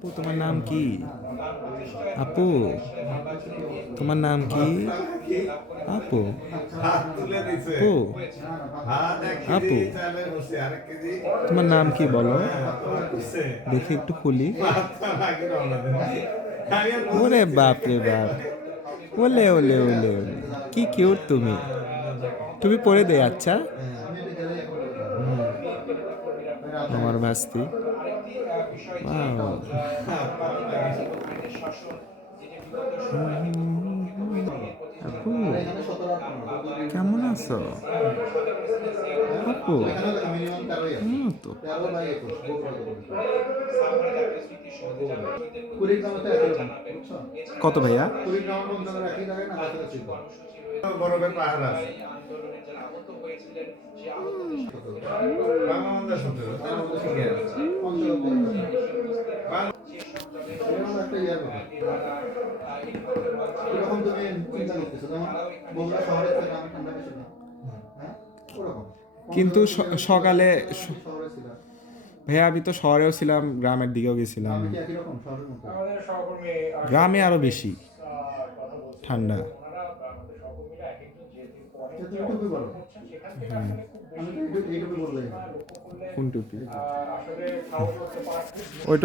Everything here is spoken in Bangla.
আপু তোমার নাম কি? আপু তোমার নাম কি? আপু আপু আপু তোমার নাম কি বলো? দেখি একটু খুলি। ওরে বাপ রে বাপ! ওলে ওলে ওলে ওলে, কি কিউট তুমি! তুমি পরে দে। আচ্ছা, আমার ভাস্তি। ওয়াও! আপু কেমন আছো আপু? তো কত ভাইয়া? বরফের পাহাড় আছে বাংলা 17 তাহলে তো ঠিকই আছে একটা ইয়ার কথা এরকম তুমি চিন্তা করতেছো যেমন বগুড়া শহরের থেকে আমি ঠান্ডা বেশি না হ্যাঁ ওরকম কিন্তু সকালে তুমি শহরে ছিলা ভাইয়া আমি তো শহরেও ছিলাম, গ্রামের দিকেও গেছিলাম। আমি কি একই রকম শহরের মতো আমাদের সহকর্মী গ্রামে আরো বেশি কথা বলছিলেন ঠান্ডা। ওনারা আমাদের সহকর্মীরা একেকজন যে যে পয়েন্ট টুপি বলো সেখান থেকে আসলে খুব বেশি আমি তো এইটুকু বললেই কোন টুপি? আসলে খাওয়া করতে পারছি ওইটুকু